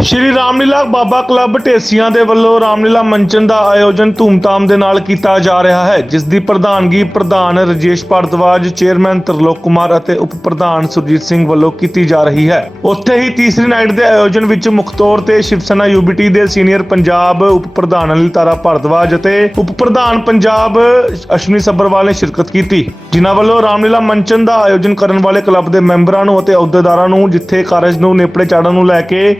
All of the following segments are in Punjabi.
ਸ਼੍ਰੀ ਰਾਮਲੀਲਾ ਬਾਬਾ ਕਲੱਬ ਢੇਸੀਆਂ ਦੇ ਵੱਲੋਂ ਰਾਮਲੀਲਾ ਮੰਚਨ ਦਾ ਆਯੋਜਨ ਧੂਮਧਾਮ ਦੇ ਨਾਲ ਕੀਤਾ ਜਾ ਰਿਹਾ ਹੈ, ਜਿਸ ਦੀ ਪ੍ਰਧਾਨਗੀ ਪ੍ਰਧਾਨ ਰਜੇਸ਼ ਭਾਰਦਵਾਜ, ਚੇਅਰਮੈਨ ਤਰਲੋਕ ਕੁਮਾਰ ਅਤੇ ਉਪ ਪ੍ਰਧਾਨ ਸੁਰਜੀਤ ਸਿੰਘ ਵੱਲੋਂ ਕੀਤੀ ਜਾ ਰਹੀ ਹੈ। ਉੱਥੇ ਹੀ ਤੀਸਰੀ ਨਾਈਟ ਦੇ ਆਯੋਜਨ ਵਿੱਚ ਮੁੱਖ ਤੌਰ ਤੇ ਸ਼ਿਵ ਸੈਨਾ ਯੂਬੀਟੀ ਦੇ ਸੀਨੀਅਰ ਪੰਜਾਬ ਉਪ ਪ੍ਰਧਾਨ ਅਨਿਲ ਤਾਰਾ ਭਾਰਦਵਾਜ ਅਤੇ ਉਪ ਪ੍ਰਧਾਨ ਪੰਜਾਬ ਅਸ਼ਵਨੀ ਸੱਬਰਵਾਲ ਨੇ ਸ਼ਿਰਕਤ ਕੀਤੀ, ਜਿਨ੍ਹਾਂ ਵੱਲੋਂ ਰਾਮਲੀਲਾ ਮੰਚਨ ਦਾ ਆਯੋਜਨ ਕਰਨ ਵਾਲੇ ਕਲੱਬ ਦੇ ਮੈਂਬਰਾਂ ਨੂੰ ਅਤੇ ਅਹੁਦੇਦਾਰਾਂ ਨੂੰ, ਜਿੱਥੇ ਕਾਰਜ ਨੂੰ ਨੇਪੜੇ ਚਾੜਨ ਨੂੰ ਲੈ ਕੇ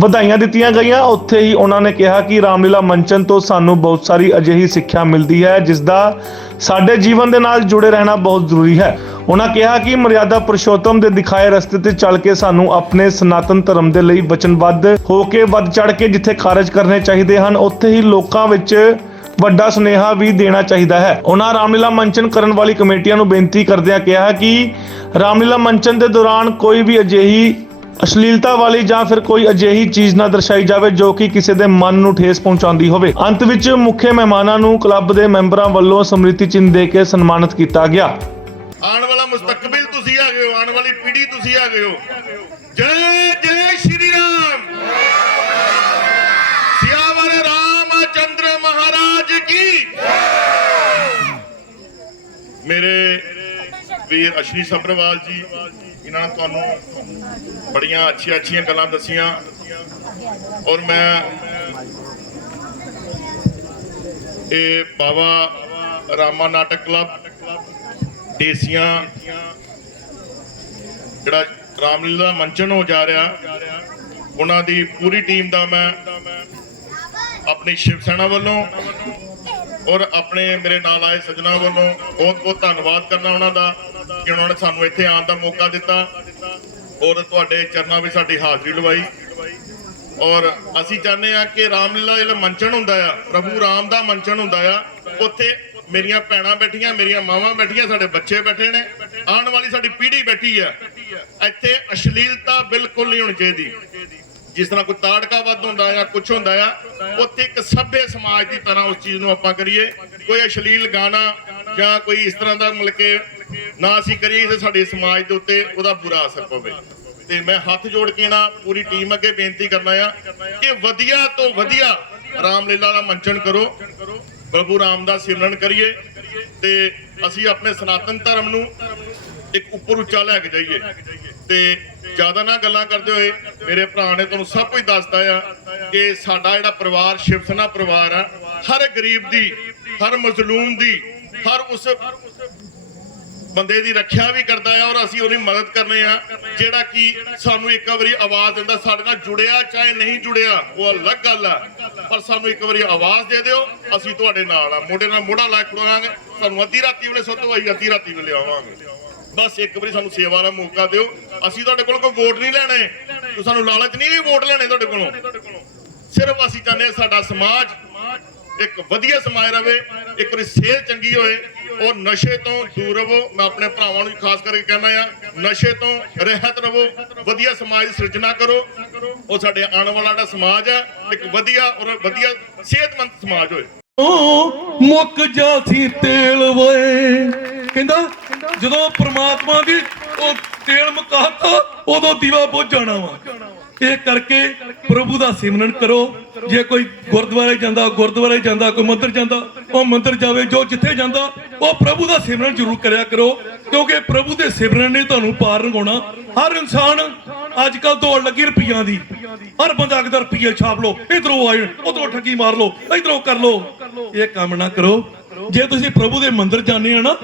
ਵਧਾਈਆਂ ਦਿੱਤੀਆਂ ਗਈਆਂ। ਉੱਥੇ ਹੀ ਉਹਨਾਂ ਨੇ ਕਿਹਾ ਕਿ ਰਾਮਲੀਲਾ ਮੰਚਨ ਤੋਂ ਸਾਨੂੰ ਬਹੁਤ ਸਾਰੀ ਅਜਿਹੀ ਸਿੱਖਿਆ ਮਿਲਦੀ ਹੈ, ਜਿਸ ਦਾ ਸਾਡੇ ਜੀਵਨ ਦੇ ਨਾਲ ਜੁੜੇ ਰਹਿਣਾ ਬਹੁਤ ਜ਼ਰੂਰੀ ਹੈ। ਉਹਨਾਂ ਕਿਹਾ ਕਿ ਮਰਿਆਦਾ ਪੁਰਸ਼ੋਤਮ ਦੇ ਦਿਖਾਏ ਰਸਤੇ ਤੇ ਚੱਲ ਕੇ ਸਾਨੂੰ ਆਪਣੇ ਸਨਾਤਨ ਧਰਮ ਦੇ ਲਈ ਵਚਨਬੱਧ ਹੋ ਕੇ ਵੱਧ ਚੜ ਕੇ ਜਿੱਥੇ ਕਾਰਜ ਕਰਨੇ ਚਾਹੀਦੇ ਹਨ, ਉੱਥੇ ਹੀ ਲੋਕਾਂ ਵਿੱਚ ਵੱਡਾ ਸੁਨੇਹਾ ਵੀ ਦੇਣਾ ਚਾਹੀਦਾ ਹੈ। ਉਹਨਾਂ ਰਾਮਲੀਲਾ ਮੰਚਨ ਕਰਨ ਵਾਲੀ ਕਮੇਟੀਆਂ ਨੂੰ ਬੇਨਤੀ ਕਰਦਿਆਂ ਕਿਹਾ ਕਿ ਰਾਮਲੀਲਾ ਮੰਚਨ ਦੇ ਦੌਰਾਨ ਕੋਈ ਵੀ ਅਜਿਹੀ ਅਸ਼ਲੀਲਤਾ ਵਾਲੀ ਜਾਂ ਫਿਰ ਕੋਈ ਅਜਿਹੀ ਚੀਜ਼ ਨਾ ਦਰਸਾਈ ਜਾਵੇ ਜੋ ਕਿ ਕਿਸੇ ਦੇ ਮਨ ਨੂੰ ਠੇਸ ਪਹੁੰਚਾਉਂਦੀ ਹੋਵੇ। ਅੰਤ ਵਿੱਚ ਮੁੱਖ ਮਹਿਮਾਨਾਂ ਨੂੰ ਕਲੱਬ ਦੇ ਮੈਂਬਰਾਂ ਵੱਲੋਂ ਸਮ੍ਰਿਤੀ ਚਿੰਨ੍ਹ ਦੇ ਕੇ ਸਨਮਾਨਿਤ ਕੀਤਾ ਗਿਆ। ਆਉਣ ਵਾਲਾ ਮੁਸਤਕਬਲ ਤੁਸੀਂ ਆ ਗਏ ਹੋ, ਆਉਣ ਵਾਲੀ ਪੀੜ੍ਹੀ ਤੁਸੀਂ ਆ ਗਏ ਹੋ। ਜੈ ਜੈ ਸ਼੍ਰੀ ਰਾਮ! ਸਿਆਵਰ ਰਾਮਚੰਦਰ ਮਹਾਰਾਜ ਕੀ? ਮੇਰੇ ਵੀਰ ਅਸ਼ਰੀ ਸਬਰਵਾਲ ਜੀ, ਇਹਨਾਂ ਨੇ ਤੁਹਾਨੂੰ ਬੜੀਆਂ ਅੱਛੀਆਂ ਅੱਛੀਆਂ ਗੱਲਾਂ ਦੱਸੀਆਂ। ਔਰ ਮੈਂ ਇਹ ਬਾਬਾ ਰਾਮਾ ਨਾਟਕ ਕਲੱਬ, ਦੇਸੀਆਂ, ਜਿਹੜਾ ਰਾਮਲੀਲਾ ਦਾ ਮੰਚਨ ਹੋ ਜਾ ਰਿਹਾ, ਉਹਨਾਂ ਦੀ ਪੂਰੀ ਟੀਮ ਦਾ ਮੈਂ ਆਪਣੀ ਸ਼ਿਵ ਸੈਨਾ ਵੱਲੋਂ ਔਰ ਆਪਣੇ ਮੇਰੇ ਨਾਲ ਆਏ ਸੱਜਣਾ ਵੱਲੋਂ ਬਹੁਤ ਬਹੁਤ ਧੰਨਵਾਦ ਕਰਨਾ ਉਹਨਾਂ ਦਾ ਕਿ ਉਹਨਾਂ ਨੇ ਸਾਨੂੰ ਇੱਥੇ ਆਉਣ ਦਾ ਮੌਕਾ ਦਿੱਤਾ। ਔਰ ਤੁਹਾਡੇ ਚਰਨਾਂ ਵਿੱਚ ਸਾਡੀ ਹਾਜ਼ਰੀ ਲਵਾਈ। ਔਰ ਅਸੀਂ ਚਾਹੁੰਦੇ ਆ ਕਿ ਰਾਮਲੀਲਾ ਜਿਹੜਾ ਮੰਚਣ ਹੁੰਦਾ ਆ, ਪ੍ਰਭੂ ਰਾਮ ਦਾ ਮੰਚਣ ਹੁੰਦਾ ਆ, ਉੱਥੇ ਮੇਰੀਆਂ ਭੈਣਾਂ ਬੈਠੀਆਂ, ਮੇਰੀਆਂ ਮਾਵਾਂ ਬੈਠੀਆਂ, ਸਾਡੇ ਬੱਚੇ ਬੈਠੇ ਨੇ। ਆਉਣ ਵਾਲੀ ਸਾਡੀ ਪੀੜ੍ਹੀ ਬੈਠੀ ਆ। ਇੱਥੇ ਅਸ਼ਲੀਲਤਾ ਬਿਲਕੁਲ ਨਹੀਂ ਹੋਣੀ ਚਾਹੀਦੀ। ਜਿਸ ਤਰ੍ਹਾਂ ਕੋਈ ਤਾੜਕਾ ਵੱਧ ਹੁੰਦਾ ਜਾਂ ਕੁਝ ਹੁੰਦਾ ਆ, ਉੱਥੇ ਇੱਕ ਸਭ్య ਸਮਾਜ ਦੀ ਤਰ੍ਹਾਂ ਉਸ ਚੀਜ਼ ਨੂੰ ਆਪਾਂ ਕਰੀਏ। ਕੋਈ ਅਸ਼ਲੀਲ ਗਾਣਾ ਜਾਂ ਕੋਈ ਇਸ ਤਰ੍ਹਾਂ ਦਾ ਮਿਲ ਕੇ ਨਾ ਅਸੀਂ ਕਰੀਏ ਤੇ ਸਾਡੇ ਸਮਾਜ ਦੇ ਉੱਤੇ ਉਹਦਾ ਬੁਰਾ ਅਸਰ ਪਵੇ। ਤੇ ਮੈਂ ਹੱਥ ਜੋੜ ਕੇ ਨਾ ਪੂਰੀ ਟੀਮ ਅੱਗੇ ਬੇਨਤੀ ਕਰਨਾ ਆ ਕਿ ਵਧੀਆ ਤੋਂ ਵਧੀਆ ਰਾਮਲੀਲਾ ਦਾ ਮੰਚਨ ਕਰੋ। ਪ੍ਰਭੂ ਰਾਮ ਦਾ ਸਿਮਰਨ ਕਰੀਏ ਤੇ ਅਸੀਂ ਆਪਣੇ ਸਨਾਤਨ ਧਰਮ ਨੂੰ ਇੱਕ ਉੱਪਰ ਉੱਚਾ ਲੈ ਕੇ ਜਾਈਏ। ਤੇ ਜ਼ਿਆਦਾ ਨਾ ਗੱਲਾਂ ਕਰਦੇ ਹੋਏ ਮੇਰੇ ਭਰਾ ਨੇ ਤੁਹਾਨੂੰ ਸਭ ਕੁਝ ਦੱਸਤਾ ਆ ਕਿ ਸਾਡਾ ਜਿਹੜਾ ਪਰਿਵਾਰ ਸ਼ਿਵ ਸੈਨਾ ਪਰਿਵਾਰ ਆ, ਹਰ ਗਰੀਬ ਦੀ, ਹਰ ਮਜ਼ਲੂਮ ਦੀ, ਹਰ ਉਸ ਬੰਦੇ ਦੀ ਰੱਖਿਆ ਵੀ ਕਰਦਾ ਆ ਔਰ ਅਸੀਂ ਉਹਦੀ ਮਦਦ ਕਰਨੇ ਆ, ਜਿਹੜਾ ਕਿ ਸਾਨੂੰ ਇੱਕ ਵਾਰੀ ਆਵਾਜ਼ ਦਿੰਦਾ, ਸਾਡੇ ਨਾਲ ਜੁੜਿਆ ਚਾਹੇ ਨਹੀਂ ਜੁੜਿਆ, ਉਹ ਅਲੱਗ ਗੱਲ ਆ, ਪਰ ਸਾਨੂੰ ਇੱਕ ਵਾਰੀ ਆਵਾਜ਼ ਦੇ ਦਿਓ, ਅਸੀਂ ਤੁਹਾਡੇ ਨਾਲ ਆ, ਮੋਢੇ ਨਾਲ ਮੋਢਾ ਲਾ ਕੇ ਖੜਾਂਗੇ ਸਾਨੂੰ ਅੱਧੀ ਰਾਤੀ ਵੇਲੇ ਸੁੱਤ ਹੋਈ, ਅੱਧੀ ਰਾਤੀ ਵੇਲੇ ਆਵਾਂਗੇ। ਬਸ ਇੱਕ ਵਾਰੀ ਸਾਨੂੰ ਸੇਵਾ ਦਾ ਮੌਕਾ ਦਿਓ। ਅਸੀਂ ਤੁਹਾਡੇ ਕੋਲ ਕੋਈ ਵੋਟ ਨਹੀਂ ਲੈਣੇ। ਤੁਸੀਂ ਸਾਨੂੰ ਲਾਲਚ ਨਹੀਂ ਵੀ ਵੋਟ ਲੈਣੇ ਤੁਹਾਡੇ ਕੋਲੋਂ। ਸਿਰਫ ਅਸੀਂ ਚਾਹੁੰਦੇ ਸਾਡਾ ਸਮਾਜ ਇੱਕ ਵਧੀਆ ਸਮਾਜ ਰਵੇ, ਇੱਕ ਵਾਰੀ ਸਿਹਤ ਚੰਗੀ ਹੋਏ। ਔਰ ਨਸ਼ੇ ਤੋਂ ਦੂਰ ਰਹੋ ਮੈਂ ਆਪਣੇ ਭਰਾਵਾਂ ਨੂੰ ਖਾਸ ਕਰਕੇ ਕਹਿੰਦਾ ਆ ਨਸ਼ੇ ਤੋਂ ਰਹਿਤ ਰਹੋ ਵਧੀਆ ਸਮਾਜ ਦੀ ਸਿਰਜਣਾ ਕਰੋ। ਉਹ ਸਾਡੇ ਆਉਣ ਵਾਲਾ ਜਿਹੜਾ ਸਮਾਜ ਹੈ ਇੱਕ ਵਧੀਆ ਔਰ ਵਧੀਆ ਸਿਹਤਮੰਦ ਸਮਾਜ ਹੋਏ। ਮੁੱਕ ਜਾਸੀ ਤੇਲ ਵੇ ਕਹਿੰਦਾ, ਜਦੋਂ ਪ੍ਰਮਾਤਮਾ ਦੀ ਉਹ ਤੇਲ ਮੁਕਾਤਾ ਉਦੋਂ ਦੀਵਾ ਬੁੱਝ ਜਾਣਾ ਵਾ। ਇਹ ਕਰਕੇ ਪ੍ਰਭੂ ਦਾ ਸਿਮਰਨ ਕਰੋ। ਜੇ ਕੋਈ ਗੁਰਦੁਆਰੇ ਜਾਂਦਾ ਗੁਰਦੁਆਰੇ ਜਾਂਦਾ, ਕੋਈ ਮੰਦਿਰ ਜਾਂਦਾ, ਉਹ ਮੰਦਿਰ ਜਾਵੇ, ਜੋ ਜਿੱਥੇ ਜਾਂਦਾ, ਉਹ ਪ੍ਰਭੂ ਦਾ ਸਿਮਰਨ ਜ਼ਰੂਰ ਕਰਿਆ ਕਰੋ। ਕਿਉਂਕਿ ਪ੍ਰਭੂ ਦੇ ਸਿਮਰਨ ਨੇ ਤੁਹਾਨੂੰ ਪਾਰ ਰੰਗਾਉਣਾ। ਹਰ ਇਨਸਾਨ ਅੱਜ ਕੱਲ ਦੌੜ ਲੱਗੀ ਰੁਪਈਆਂ ਦੀ। ਹਰ ਬੰਦਾ ਅਗਦਰ ਰੁਪਈਏ ਛਾਪ ਲਓ, ਇਧਰੋਂ ਆਏ, ਉਧਰੋਂ ਠੱਗੀ ਮਾਰ ਲਓ, ਇਧਰੋਂ ਕਰ ਲੋ ਇਹ ਕੰਮ ਨਾ ਕਰੋ। ਜੇ ਤੁਸੀਂ ਪ੍ਰਭੂ ਦੇ ਮੰਦਿਰ ਜਾਂਦੇ ਹੋ ਨਾ